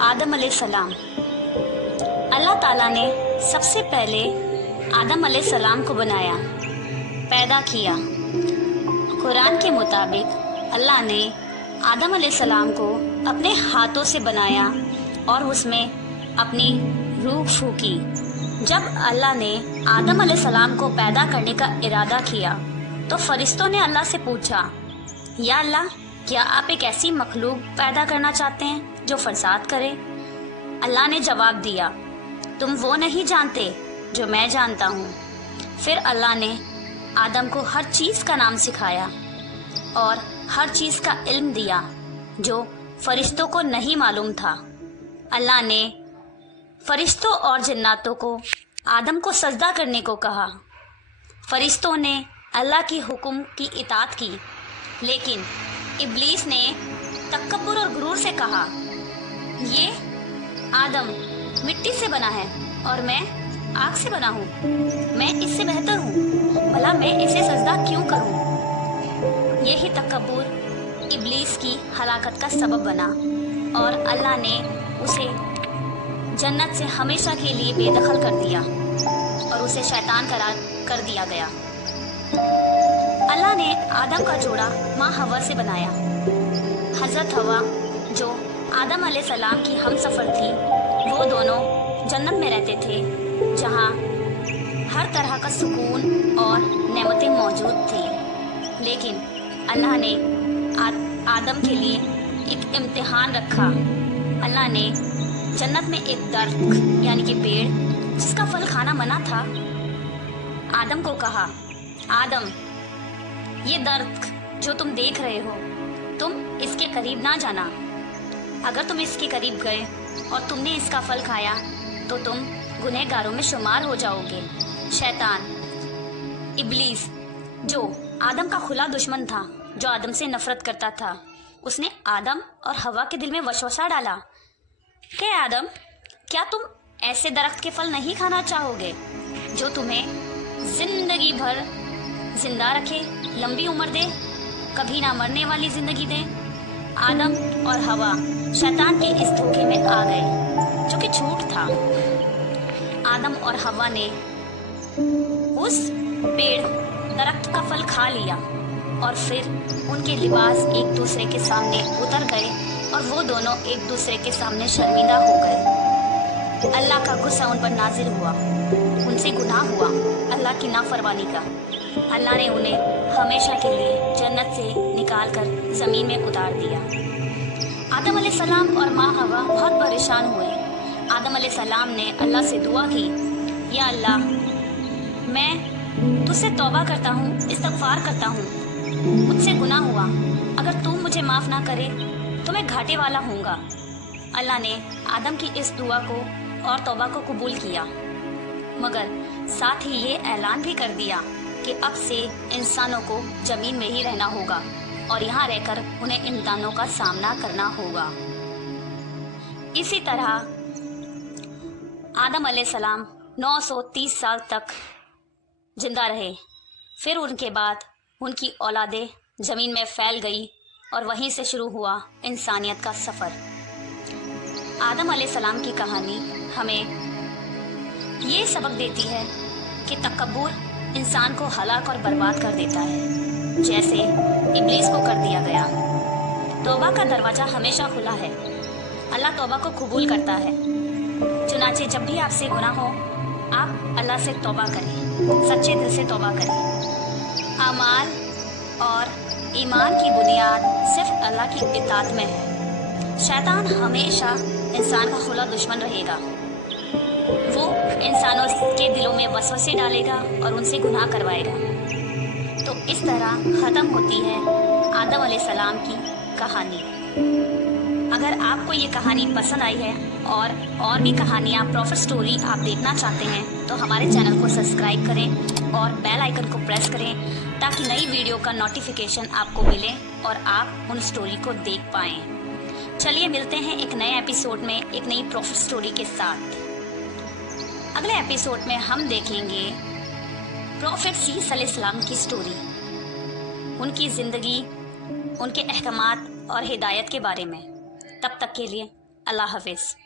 आदम अलैहिस्सलाम। अल्लाह ताला ने सबसे पहले आदम अलैहिस्सलाम को बनाया, पैदा किया। कुरान के मुताबिक अल्लाह ने आदम अलैहिस्सलाम को अपने हाथों से बनाया और उसमें अपनी रूह फूकी। जब अल्लाह ने आदम अलैहिस्सलाम को पैदा करने का इरादा किया तो फरिश्तों ने अल्लाह से पूछा, या अल्लाह, क्या आप एक ऐसी मखलूक पैदा करना चाहते हैं जो फसाद करे? अल्लाह ने जवाब दिया, तुम वो नहीं जानते जो मैं जानता हूँ। फिर अल्लाह ने आदम को हर चीज़ का नाम सिखाया और हर चीज़ का इल्म दिया जो फरिश्तों को नहीं मालूम था। अल्लाह ने फरिश्तों और जन्नातों को आदम को सजदा करने को कहा। फरिश्तों ने अल्लाह की हुक्म की इताअत की, लेकिन इब्लीस ने तकब्बुर और गुरूर से कहा, ये आदम मिट्टी से बना है और मैं आग से बना हूँ, मैं इससे बेहतर हूँ, भला मैं इसे सजदा क्यों करूँ? यही तकब्बुर इब्लीस की हलाकत का सबब बना और अल्लाह ने उसे जन्नत से हमेशा के लिए बेदखल कर दिया और उसे शैतान करार कर दिया गया। अल्लाह ने आदम का जोड़ा माँ हवा से बनाया। हज़रत हवा जो आदम अलैहिस्सलाम की हमसफ़र थी, वो दोनों जन्नत में रहते थे जहाँ हर तरह का सुकून और नेमतें मौजूद थी। लेकिन अल्लाह ने आदम के लिए एक इम्तिहान रखा। अल्लाह ने जन्नत में एक दरख्त यानी कि पेड़ जिसका फल खाना मना था, आदम को कहा, आदम, ये दरख्त जो तुम देख रहे हो, तुम इसके करीब ना जाना। अगर तुम इसके करीब गए और तुमने इसका फल खाया तो तुम गुनहगारों में शुमार हो जाओगे। शैतान इब्लीस जो आदम का खुला दुश्मन था, जो आदम से नफरत करता था, उसने आदम और हवा के दिल में वसवसा डाला कि आदम, क्या तुम ऐसे दरख्त के फल नहीं खाना चाहोगे जो तुम्हें जिंदगी भर जिंदा रखे, लंबी उम्र दे, कभी ना मरने वाली जिंदगी दे? आदम और हवा शैतान के इस धोखे में आ गए जो कि झूठ था। आदम और हवा ने उस पेड़ दरख्त का फल खा लिया और फिर उनके लिबास एक दूसरे के सामने उतर गए और वो दोनों एक दूसरे के सामने शर्मिंदा हो गए। अल्लाह का गुस्सा उन पर नाजिल हुआ, उनसे गुनाह हुआ अल्लाह की नाफरमानी का। अल्लाह ने उन्हें हमेशा के लिए जन्नत से निकाल कर ज़मीन में उतार दिया। आदम अलैहिस्सलाम और माँ हवा बहुत परेशान हुए। आदम अलैहिस्सलाम ने अल्लाह से दुआ की, या अल्लाह, मैं तुझसे तौबा करता हूँ, इस्तगफार करता हूँ, मुझसे गुनाह हुआ, अगर तू मुझे माफ़ ना करे तो मैं घाटे वाला हूँगा। अल्लाह ने आदम की इस दुआ को और तौबा को कबूल किया, मगर साथ ही ये ऐलान भी कर दिया कि अब से इंसानों को ज़मीन में ही रहना होगा और यहाँ रहकर उन्हें इम्तिहानों का सामना करना होगा। इसी तरह आदम अलैहिस्सलाम 930 साल तक जिंदा रहे। फिर उनके बाद उनकी औलादें ज़मीन में फैल गई और वहीं से शुरू हुआ इंसानियत का सफ़र। आदम अलैहिस्सलाम की कहानी हमें ये सबक देती है कि तकब्बुर इंसान को हलाक और बर्बाद कर देता है, जैसे इब्लीस को कर दिया गया। तौबा का दरवाज़ा हमेशा खुला है, अल्लाह तौबा को कबूल करता है। चुनाचे जब भी आपसे गुनाह हो, आप अल्लाह से तौबा करें, सच्चे दिल से तौबा करें। अमाल और ईमान की बुनियाद सिर्फ अल्लाह की इताअत में है। शैतान हमेशा इंसान का खुला दुश्मन रहेगा। वो इंसानों के दिलों में वसवसे डालेगा और उनसे गुनाह करवाएगा। तो इस तरह ख़त्म होती है आदम अलैहिस्सलाम की कहानी। अगर आपको ये कहानी पसंद आई है और भी कहानियाँ, प्रॉफिट स्टोरी आप देखना चाहते हैं तो हमारे चैनल को सब्सक्राइब करें और बेल आइकन को प्रेस करें ताकि नई वीडियो का नोटिफिकेशन आपको मिले और आप उन स्टोरी को देख पाएँ। चलिए मिलते हैं एक नए एपिसोड में एक नई प्रॉफिट स्टोरी के साथ। अगले एपिसोड में हम देखेंगे प्रॉफिट ईसा अलैहिस्सलाम की स्टोरी, उनकी ज़िंदगी, उनके अहकामात और हिदायत के बारे में। तब तक के लिए اللہ حافظ.